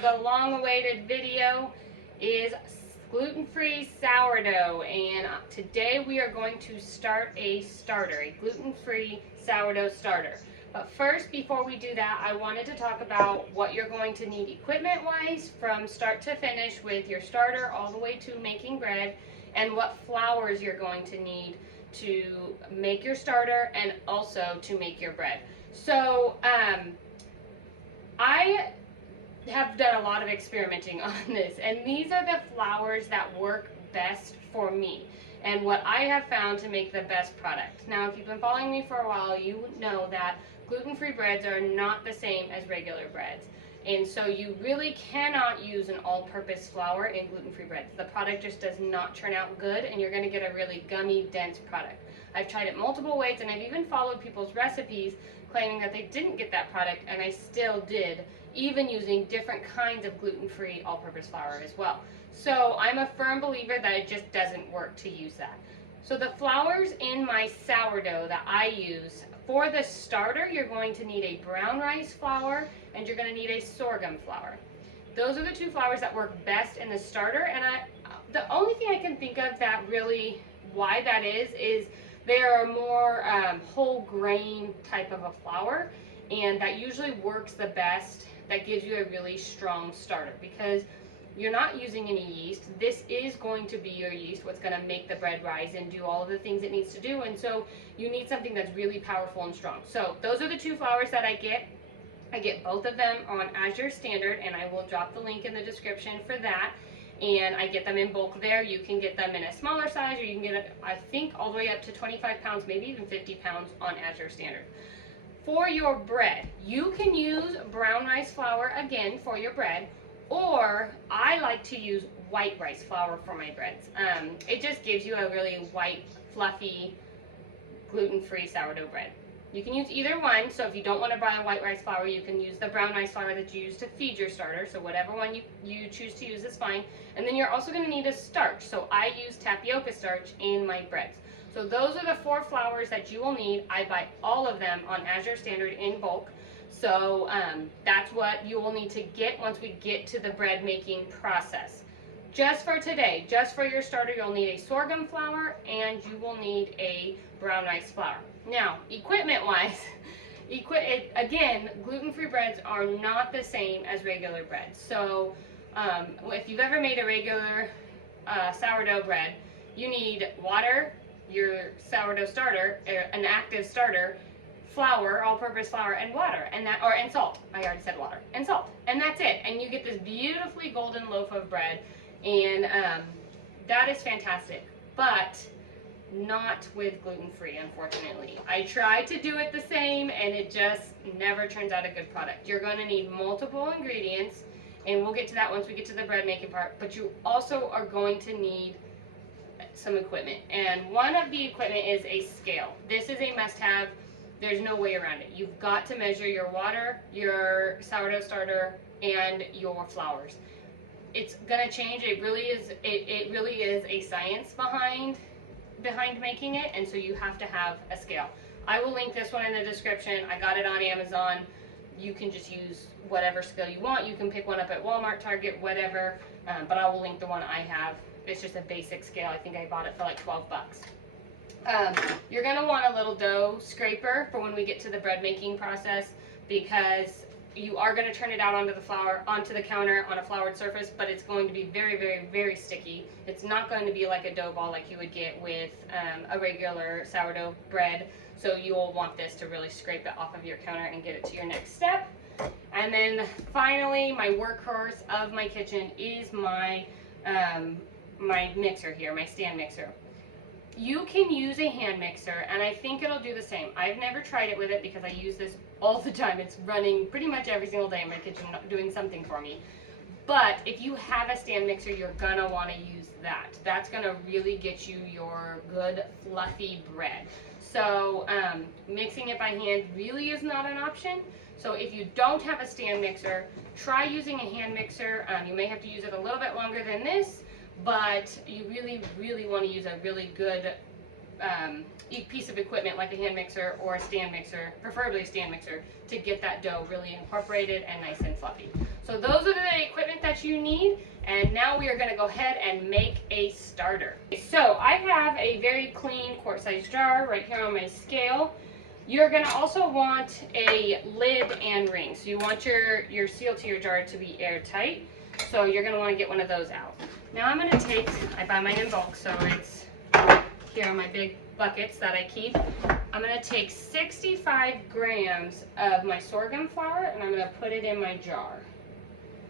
So the long-awaited video is gluten-free sourdough, and today we are going to start a starter, a gluten-free sourdough starter. But first, before we do that, I wanted to talk about what you're going to need equipment-wise from start to finish with your starter all the way to making bread, and what flours you're going to need to make your starter and also to make your bread. So I have done a lot of experimenting on this, and these are the flours that work best for me and what I have found to make the best product. Now, if you've been following me for a while, you know that gluten-free breads are not the same as regular breads, and so you really cannot use an all-purpose flour in gluten-free breads. The product just does not turn out good, and you're going to get a really gummy, dense product. I've tried it multiple ways, and I've even followed people's recipes claiming that they didn't get that product, and I still did, even using different kinds of gluten-free all-purpose flour as well. So I'm a firm believer that it just doesn't work to use that. So the flours in my sourdough that I use, for the starter, you're going to need a brown rice flour and you're going to need a sorghum flour. Those are the two flours that work best in the starter, and the only thing I can think of that really why that is they are a more whole grain type of a flour, and that usually works the best. That gives you a really strong starter because you're not using any yeast. This is going to be your yeast, what's going to make the bread rise and do all of the things it needs to do, and so you need something that's really powerful and strong. So those are the two flours that I get. I get both of them on Azure Standard, and I will drop the link in the description for that. And I get them in bulk there. You can get them in a smaller size, or you can get it, I think, all the way up to 25 pounds, maybe even 50 pounds on Azure Standard. For your bread, you can use brown rice flour again for your bread, or I like to use white rice flour for my breads. It just gives you a really white, fluffy, gluten-free sourdough bread. You can use either one, so if you don't want to buy a white rice flour, you can use the brown rice flour that you use to feed your starter, so whatever one you choose to use is fine. And then you're also going to need a starch, so I use tapioca starch in my breads. So those are the four flours that you will need. I buy all of them on Azure Standard in bulk, so that's what you will need to get once we get to the bread making process. Just for today, just for your starter, you'll need a sorghum flour and you will need a brown rice flour. Now, equipment-wise, again, gluten-free breads are not the same as regular bread. So if you've ever made a regular sourdough bread, you need water, your sourdough starter, an active starter, flour, all-purpose flour, and water, and salt. I already said water and salt, and that's it. And you get this beautifully golden loaf of bread, and that is fantastic. But not with gluten-free, unfortunately. I tried to do it the same, and it just never turns out a good product. You're going to need multiple ingredients, and we'll get to that once we get to the bread making part. But you also are going to need some equipment, and one of the equipment is a scale. This is a must-have. There's no way around it. You've got to measure your water, your sourdough starter, and your flours. It's gonna change. It really is a science behind making it, and so you have to have a scale. I will link this one in the description. I got it on Amazon. You can just use whatever scale you want. You can pick one up at Walmart, Target, whatever, but I will link the one I have. It's just a basic scale. I think I bought it for like 12 bucks. You're going to want a little dough scraper for when we get to the bread making process, because you are going to turn it out onto the counter on a floured surface, but it's going to be very, very, very sticky. It's not going to be like a dough ball like you would get with a regular sourdough bread, so you will want this to really scrape it off of your counter and get it to your next step. And then finally, my workhorse of my kitchen is my mixer here, my stand mixer. You can use a hand mixer, and I think it'll do the same. I've never tried it with it because I use this all the time. It's running pretty much every single day in my kitchen doing something for me. But if you have a stand mixer, you're gonna want to use that. That's gonna really get you your good fluffy bread. So mixing it by hand really is not an option. So if you don't have a stand mixer, try using a hand mixer. You may have to use it a little bit longer than this, but you really, really want to use a really good piece of equipment like a hand mixer or a stand mixer, preferably a stand mixer, to get that dough really incorporated and nice and fluffy. So those are the equipment that you need. And now we are going to go ahead and make a starter. So I have a very clean quart-sized jar right here on my scale. You're going to also want a lid and ring. So you want your seal to your jar to be airtight. So you're going to want to get one of those out. Now I'm going to take, I buy mine in bulk, so it's here on my big buckets that I keep. I'm going to take 65 grams of my sorghum flour and I'm going to put it in my jar.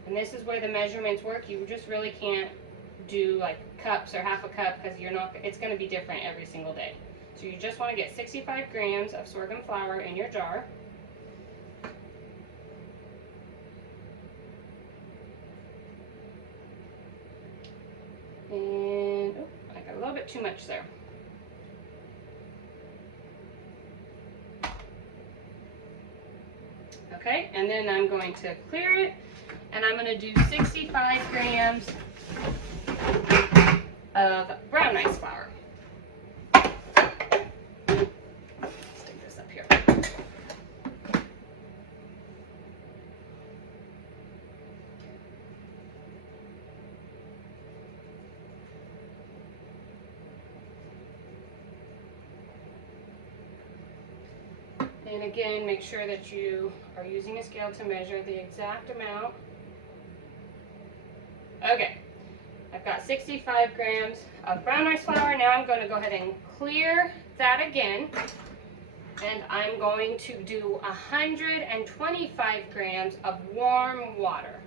And this is where the measurements work. You just really can't do like cups or half a cup because it's going to be different every single day. So you just want to get 65 grams of sorghum flour in your jar. And oh, I got a little bit too much there. Okay, and then I'm going to clear it, and I'm going to do 65 grams of brown rice flour. Stick this up here. And again, make sure that you are using a scale to measure the exact amount. Okay, I've got 65 grams of brown rice flour. Now I'm going to go ahead and clear that again. And I'm going to do 125 grams of warm water.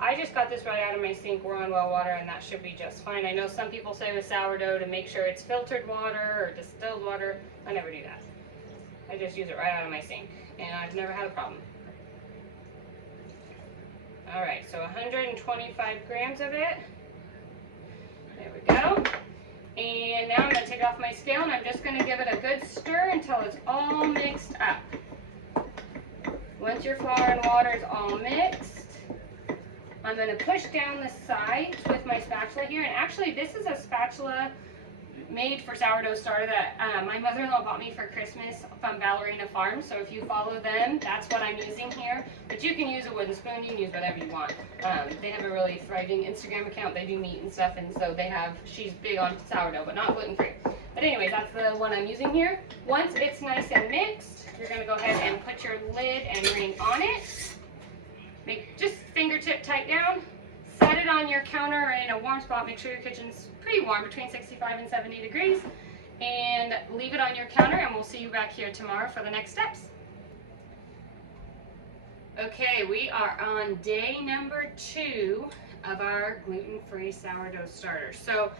I just got this right out of my sink. We're on well water and that should be just fine. I know some people say with sourdough to make sure it's filtered water or distilled water. I never do that. I just use it right out of my sink, and I've never had a problem. All right, so 125 grams of it. There we go. And now I'm going to take it off my scale, and I'm just going to give it a good stir until it's all mixed up. Once your flour and water is all mixed, I'm going to push down the sides with my spatula here. And actually, this is a spatula made for sourdough starter that my mother-in-law bought me for Christmas from Ballerina Farms. So if you follow them, that's what I'm using here. But you can use a wooden spoon, you can use whatever you want. They have a really thriving Instagram account. They do meat and stuff, and so she's big on sourdough, but not gluten-free. But anyways, that's the one I'm using here. Once it's nice and mixed, you're going to go ahead and put your lid and ring on it. Make just fingertip tight down. Set it on your counter or in a warm spot. Make sure your kitchen's pretty warm, between 65 and 70 degrees. And leave it on your counter, and we'll see you back here tomorrow for the next steps. Okay, we are on day number 2 of our gluten-free sourdough starter. So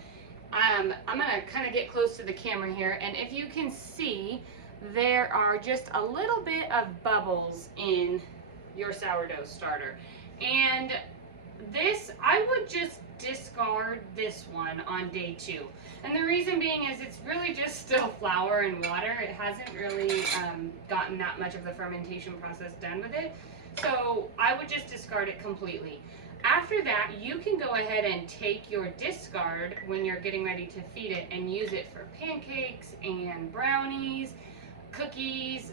I'm going to kind of get close to the camera here, and if you can see, there are just a little bit of bubbles in your sourdough starter. And this, I would just discard this one on day 2. And the reason being is it's really just still flour and water. It hasn't really gotten that much of the fermentation process done with it. So I would just discard it completely. After that, you can go ahead and take your discard when you're getting ready to feed it and use it for pancakes and brownies, cookies,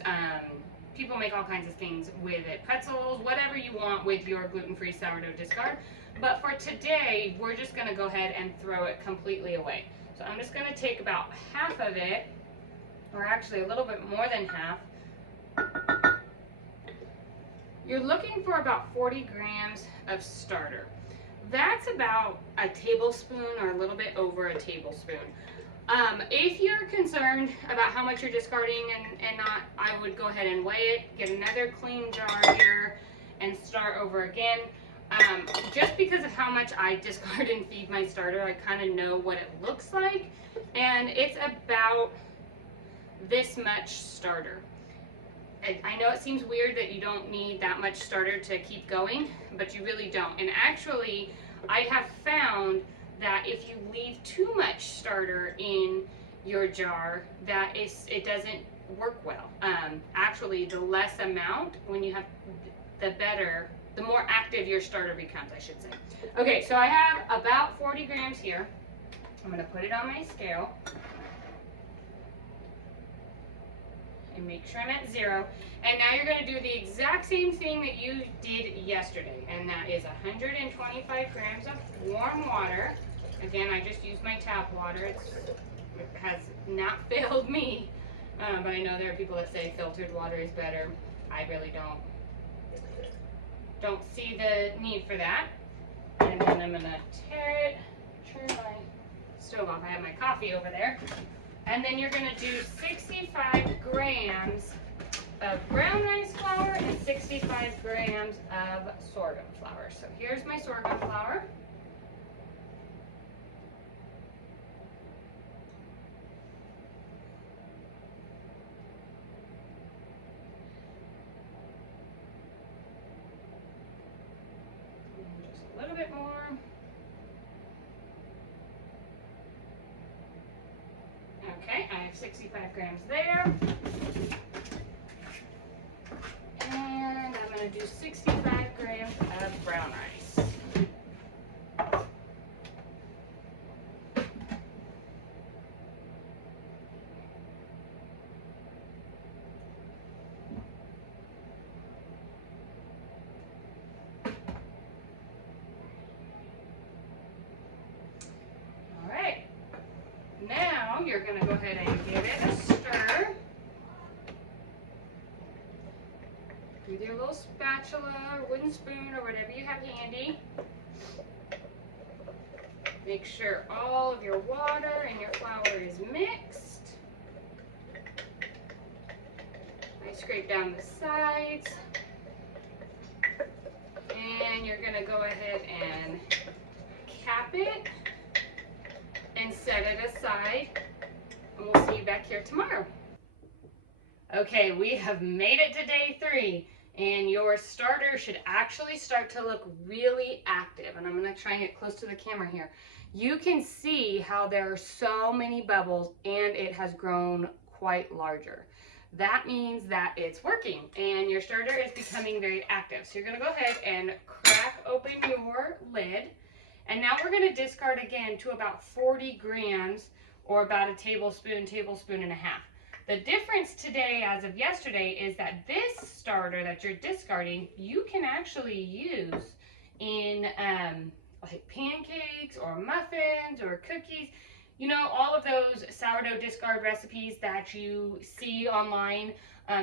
people make all kinds of things with it. Pretzels, whatever you want with your gluten-free sourdough discard. But for today, we're just going to go ahead and throw it completely away. So I'm just going to take about half of it, or actually a little bit more than half. You're looking for about 40 grams of starter. That's about a tablespoon or a little bit over a tablespoon. If you're concerned about how much you're discarding and not, I would go ahead and weigh it, get another clean jar here, and start over again. Just because of how much I discard and feed my starter, I kind of know what it looks like, and it's about this much starter. I know it seems weird that you don't need that much starter to keep going, but you really don't. And actually, I have found that if you leave too much starter in your jar, that it doesn't work well. Actually, the less amount, when you have, the more active your starter becomes, I should say. Okay, so I have about 40 grams here. I'm going to put it on my scale. and make sure I'm at 0. And now you're going to do the exact same thing that you did yesterday, and that is 125 grams of warm water. Again, I just used my tap water. It has not failed me, but I know there are people that say filtered water is better. I really don't see the need for that. And then I'm going to turn my stove off. I have my coffee over there. And then you're going to do 65 grams of brown rice flour and 65 grams of sorghum flour. So here's my sorghum flour. And just a little bit more. Okay, I have 65 grams there. And I'm going to do 65 grams of brown rice. All right. Now you're going to go ahead and give it a stir with your little spatula or wooden spoon or whatever you have handy. Make sure all of your water and your flour is mixed. I scrape down the sides. And you're going to go ahead and cap it and set it aside, and we'll see you back here tomorrow. Okay, we have made it to day 3, and your starter should actually start to look really active. And I'm going to try and get close to the camera here. You can see how there are so many bubbles, and it has grown quite larger. That means that it's working, and your starter is becoming very active. So you're going to go ahead and crack open your lid. And now we're going to discard again to about 40 grams or about a tablespoon and a half. The difference today as of yesterday is that this starter that you're discarding, you can actually use in like pancakes or muffins or cookies. You know, all of those sourdough discard recipes that you see online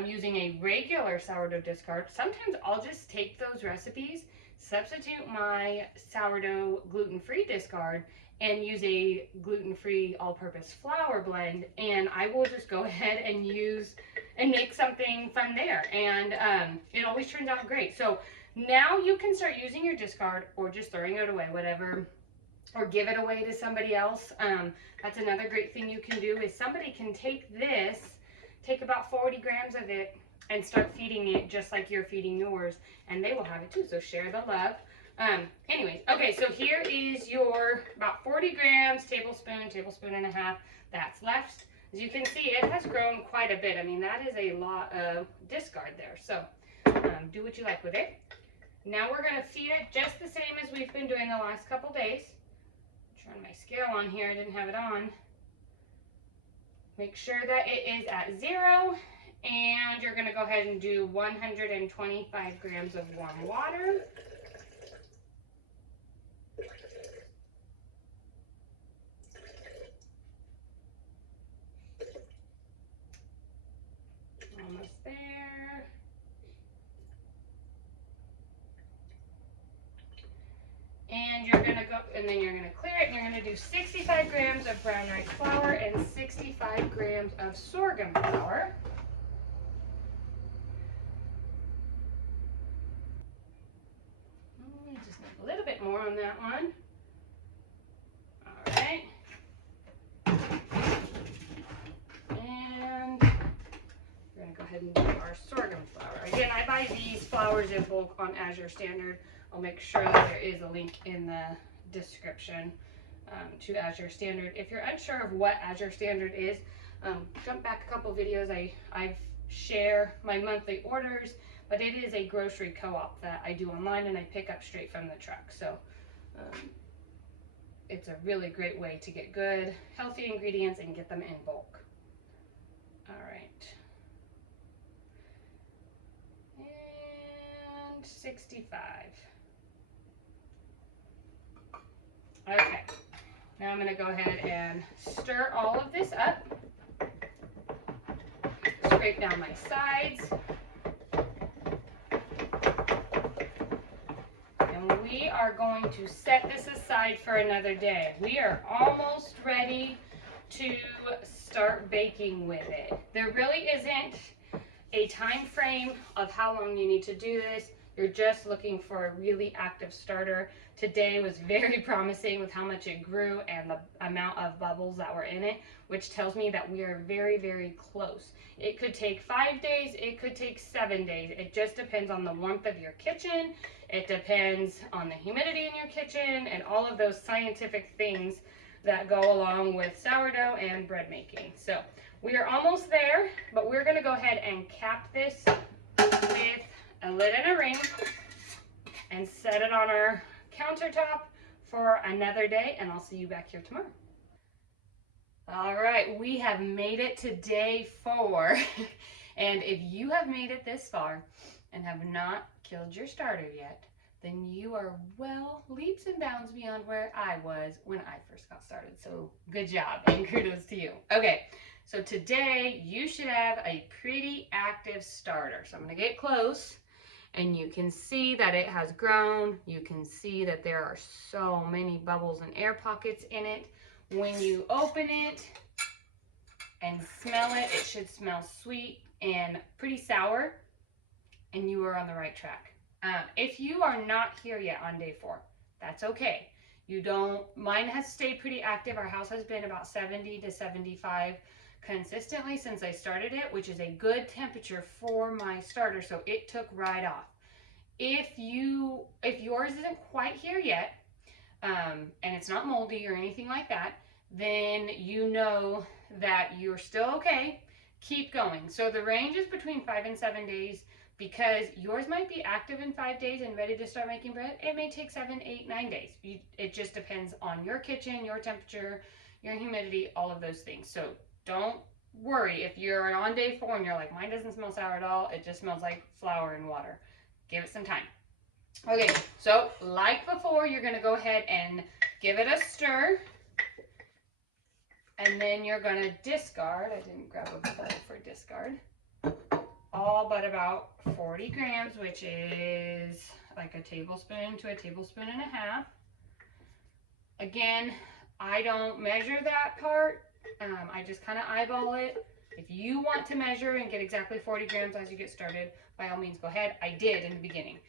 using a regular sourdough discard. Sometimes I'll just take those recipes, substitute my sourdough gluten-free discard, and use a gluten-free all-purpose flour blend, and I will just go ahead and use and make something from there, and it always turns out great. So now you can start using your discard or just throwing it away, whatever, or give it away to somebody else. That's another great thing you can do is somebody can take this, take about 40 grams of it, and start feeding it just like you're feeding yours, and they will have it too. So share the love. Anyways, okay, so here is your about 40 grams, tablespoon and a half that's left. As you can see, it has grown quite a bit. I mean, that is a lot of discard there. So do what you like with it. Now we're going to feed it just the same as we've been doing the last couple days. Turn my scale on here, I didn't have it on. Make sure that it is at 0, and you're going to go ahead and do 125 grams of warm water. Almost there. And you're going to go, and then you're going to clear it, and you're going to do 65 grams of brown rice flour and 65 grams of sorghum flour. Just need a little bit more on that one. All right. And we're going to go ahead and do our sorghum flour. Again, I buy these flours in bulk on Azure Standard. I'll make sure that there is a link in the description to Azure Standard. If you're unsure of what Azure Standard is, jump back a couple videos. I share my monthly orders, but it is a grocery co-op that I do online, and I pick up straight from the truck. So it's a really great way to get good, healthy ingredients and get them in bulk. All right. 65. Okay, now I'm going to go ahead and stir all of this up. Scrape down my sides. And we are going to set this aside for another day. We are almost ready to start baking with it. There really isn't a time frame of how long you need to do this. You're just looking for a really active starter. Today was very promising with how much it grew and the amount of bubbles that were in it, which tells me that we are very, very close. It could take 5 days, it could take 7 days. It just depends on the warmth of your kitchen. It depends on the humidity in your kitchen and all of those scientific things that go along with sourdough and bread making. So we are almost there, but we're gonna go ahead and cap this with a lid and a ring and set it on our countertop for another day, and I'll see you back here tomorrow. All right, we have made it to day 4. And if you have made it this far and have not killed your starter yet, then you are well leaps and bounds beyond where I was when I first got started. So good job and kudos to you. Okay, so today you should have a pretty active starter. So I'm gonna get close and you can see that it has grown. You can see that there are so many bubbles and air pockets in it. When you open it and smell it, it should smell sweet and pretty sour, and you are on the right track. If you are not here yet on day 4, that's okay. Mine has stayed pretty active. Our house has been about 70 to 75 consistently since I started it, which is a good temperature for my starter, so it took right off. If yours isn't quite here yet, and it's not moldy or anything like that, then you know that you're still okay. Keep going. So the range is between 5 and 7 days. Because yours might be active in 5 days and ready to start making bread, it may take 7, 8, 9 days. It just depends on your kitchen, your temperature, your humidity, all of those things. So don't worry if you're on day 4 and you're like, mine doesn't smell sour at all, it just smells like flour and water. Give it some time. Okay, so like before, you're gonna go ahead and give it a stir. And then you're gonna discard. I didn't grab a bowl for discard. All but about 40 grams, which is like a tablespoon to a tablespoon and a half. Again, I don't measure that part. I just kind of eyeball it. If you want to measure and get exactly 40 grams as you get started, by all means go ahead. I did in the beginning.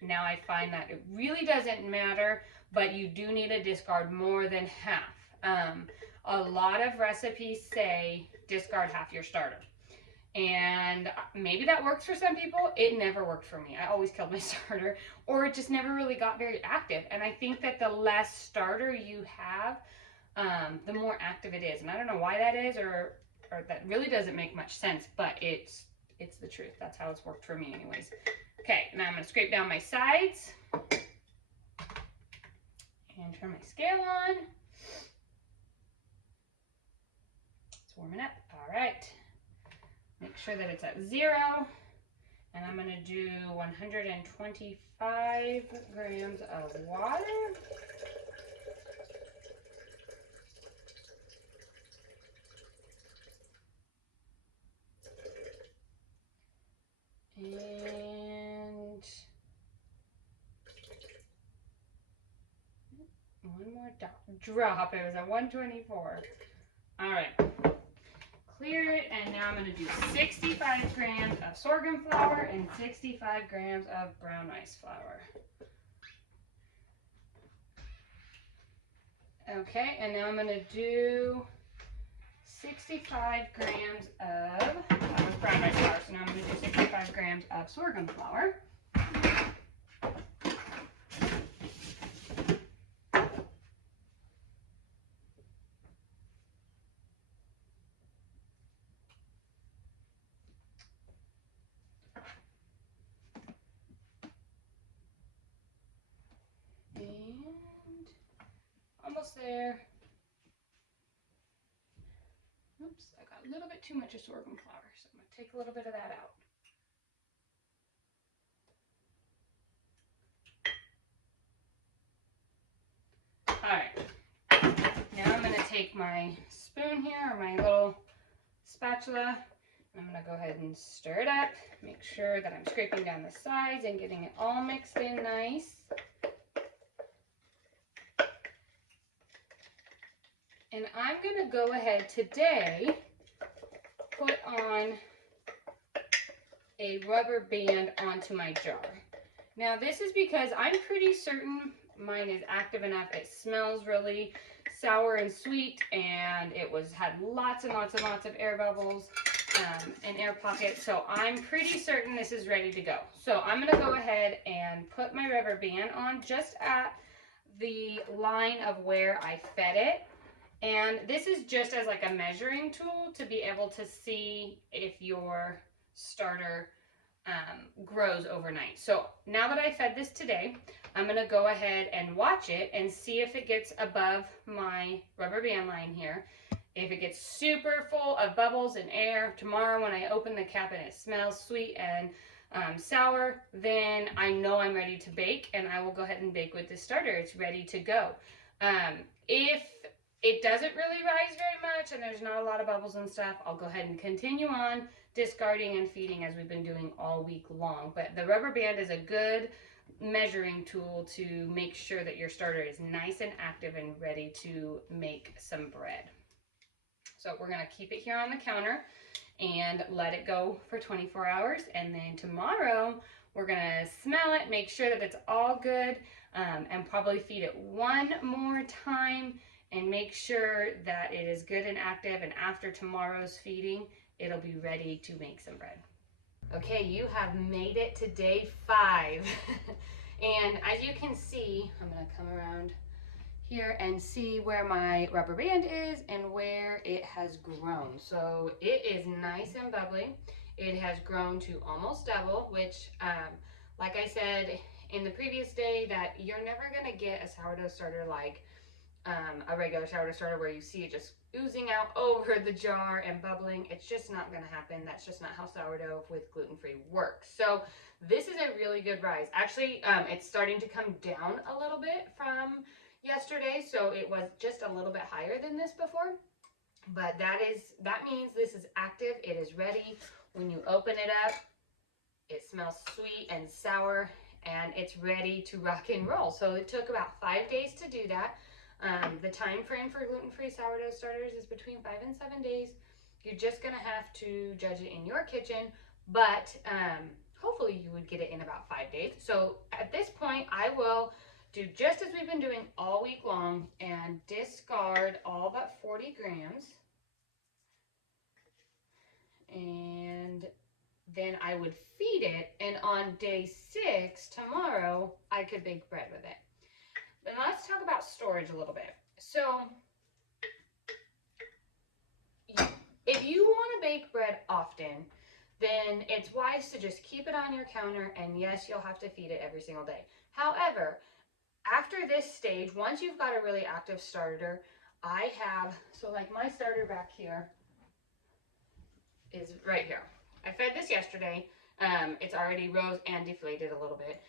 Now I find that it really doesn't matter, but you do need to discard more than half. A lot of recipes say discard half your starter. And maybe that works for some people. It never worked for me. I always killed my starter, or it just never really got very active. And I think that the less starter you have, the more active it is. And I don't know why that is, or that really doesn't make much sense, but it's the truth. That's how it's worked for me anyways. Okay, now I'm gonna scrape down my sides and turn my scale on. It's warming up. All right. Make sure that it's at 0, and I'm going to do 125 grams of water. And one more drop. It was at 124. All right. Clear it, and now I'm going to do 65 grams of sorghum flour and 65 grams of brown rice flour. Okay, and now I'm going to do 65 grams of, that was brown rice flour, so now I'm going to do 65 grams of sorghum flour. Almost there. Oops, I got a little bit too much of sorghum flour, so I'm going to take a little bit of that out. take my spoon here, or my little spatula. I'm going to go ahead and stir it up. Make sure that I'm scraping down the sides and getting it all mixed in nice. And I'm going to go ahead today, put on a rubber band onto my jar. Now this is because I'm pretty certain mine is active enough. It smells really sour and sweet, and it had lots and lots and lots of air bubbles and air pockets. So I'm pretty certain this is ready to go. So I'm gonna go ahead and put my rubber band on just at the line of where I fed it. And this is just as like a measuring tool to be able to see if your starter grows overnight. So now that I fed this today, I'm going to go ahead and watch it and see if it gets above my rubber band line here. If it gets super full of bubbles and air tomorrow when I open the cap and it smells sweet and sour, then I know I'm ready to bake, and I will go ahead and bake with this starter. It's ready to go. If it doesn't really rise very much and there's not a lot of bubbles and stuff, I'll go ahead and continue on discarding and feeding as we've been doing all week long. But the rubber band is a good measuring tool to make sure that your starter is nice and active and ready to make some bread. So we're gonna keep it here on the counter and let it go for 24 hours. And then tomorrow we're gonna smell it, make sure that it's all good, and probably feed it one more time and make sure that it is good and active, and after tomorrow's feeding, it'll be ready to make some bread. Okay, you have made it to day 5. And as you can see, I'm gonna come around here and see where my rubber band is and where it has grown. So it is nice and bubbly. It has grown to almost double, which, like I said in the previous day, that you're never gonna get a sourdough starter like a regular sourdough starter where you see it just oozing out over the jar and bubbling. It's just not going to happen. That's just not how sourdough with gluten-free works. So this is a really good rise. Actually, it's starting to come down a little bit from yesterday, so it was just a little bit higher than this before. But that means this is active. It is ready. When you open it up, it smells sweet and sour, and it's ready to rock and roll. So it took about 5 days to do that. The time frame for gluten-free sourdough starters is between 5 and 7 days. You're just gonna have to judge it in your kitchen, but hopefully you would get it in about 5 days. So at this point, I will do just as we've been doing all week long and discard all but 40 grams. And then I would feed it, and on day 6, tomorrow, I could bake bread with it. Then let's talk about storage a little bit. So if you want to bake bread often, then it's wise to just keep it on your counter, and yes, you'll have to feed it every single day. However, after this stage, once you've got a really active starter, so like my starter back here is right here. I fed this yesterday. It's already rose and deflated a little bit,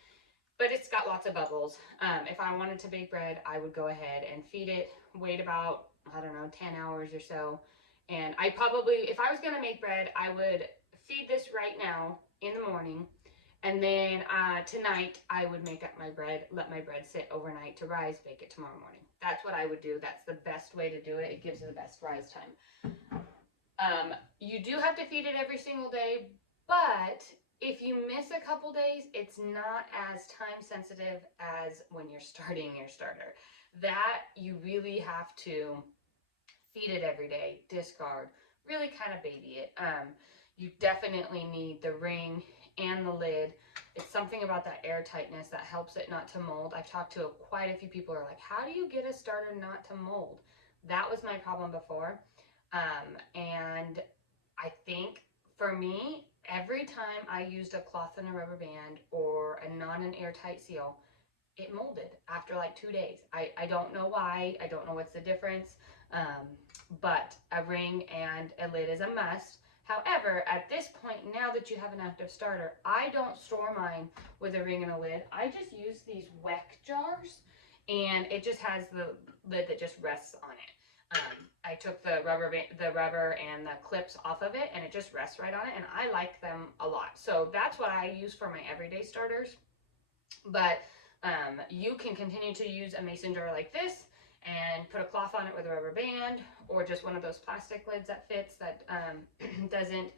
but it's got lots of bubbles. If I wanted to bake bread, I would go ahead and feed it, wait about, I don't know, 10 hours or so. And I probably, if I was gonna make bread, I would feed this right now in the morning. And then tonight, I would make up my bread, let my bread sit overnight to rise, bake it tomorrow morning. That's what I would do. That's the best way to do it. It gives it the best rise time. You do have to feed it every single day, but if you miss a couple days, it's not as time sensitive as when you're starting your starter. That you really have to feed it every day, discard, really kind of baby it. You definitely need the ring and the lid. It's something about that air tightness that helps it not to mold. I've talked to quite a few people who are like, how do you get a starter not to mold? That was my problem before. And I think for me, every time I used a cloth and a rubber band or not an airtight seal, it molded after like 2 days. I don't know why. I don't know what's the difference. But a ring and a lid is a must. However, at this point, now that you have an active starter, I don't store mine with a ring and a lid. I just use these WEC jars, and it just has the lid that just rests on it. I took the rubber and the clips off of it, and it just rests right on it, and I like them a lot. So that's what I use for my everyday starters. But you can continue to use a mason jar like this and put a cloth on it with a rubber band, or just one of those plastic lids that fits, that doesn't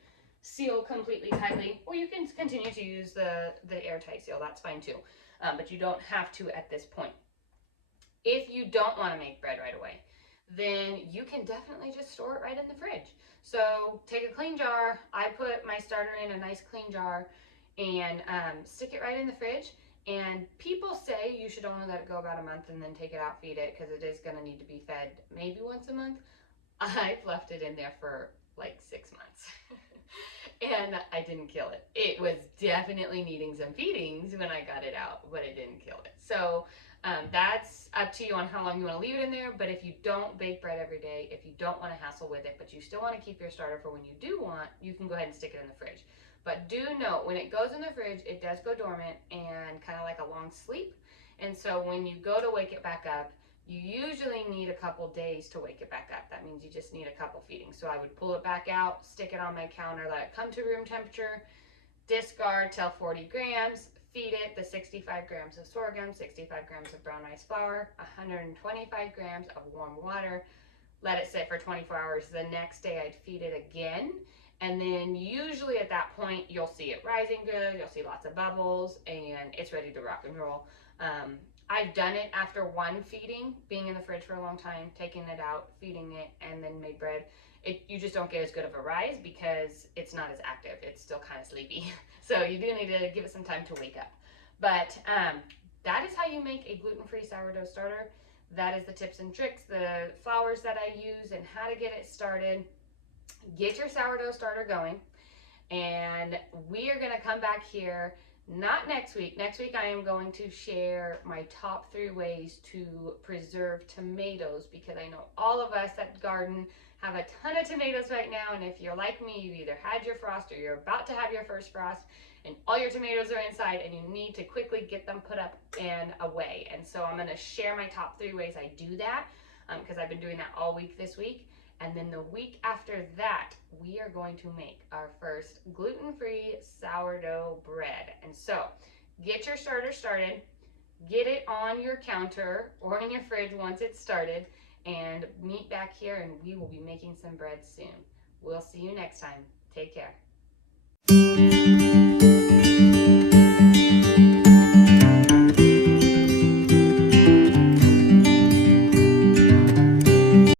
seal completely tightly, or you can continue to use the airtight seal. That's fine too, but you don't have to at this point. If you don't want to make bread right away, then you can definitely just store it right in the fridge. So take a clean jar. I put my starter in a nice clean jar and stick it right in the fridge. And people say you should only let it go about a month and then take it out, feed it, because it is going to need to be fed maybe once a month. I've left it in there for like 6 months. And I didn't kill it. It was definitely needing some feedings when I got it out, but it didn't kill it. So that's up to you on how long you want to leave it in there. But if you don't bake bread every day, if you don't want to hassle with it, but you still want to keep your starter for when you do want, you can go ahead and stick it in the fridge. But do note, when it goes in the fridge, it does go dormant and kind of like a long sleep. And so when you go to wake it back up, you usually need a couple days to wake it back up. That means you just need a couple feedings. So I would pull it back out, stick it on my counter, let it come to room temperature, discard till 40 grams, feed it the 65 grams of sorghum, 65 grams of brown rice flour, 125 grams of warm water, let it sit for 24 hours. The next day I'd feed it again. And then usually at that point, you'll see it rising good, you'll see lots of bubbles, and it's ready to rock and roll. I've done it after one feeding, being in the fridge for a long time, taking it out, feeding it, and then made bread. You just don't get as good of a rise because it's not as active. It's still kind of sleepy. So you do need to give it some time to wake up. But that is how you make a gluten-free sourdough starter. That is the tips and tricks, the flours that I use, and how to get it started. Get your sourdough starter going. And we are going to come back here, not next week. Next week I am going to share my top 3 ways to preserve tomatoes, because I know all of us that garden have a ton of tomatoes right now, and if you're like me, you either had your frost or you're about to have your first frost, and all your tomatoes are inside and you need to quickly get them put up and away. And so I'm going to share my top 3 ways I do that, because I've been doing that all week this week. And then the week after that, we are going to make our first gluten-free sourdough bread. And so get your starter started, get it on your counter or in your fridge once it's started, and meet back here and we will be making some bread soon. We'll see you next time. Take care.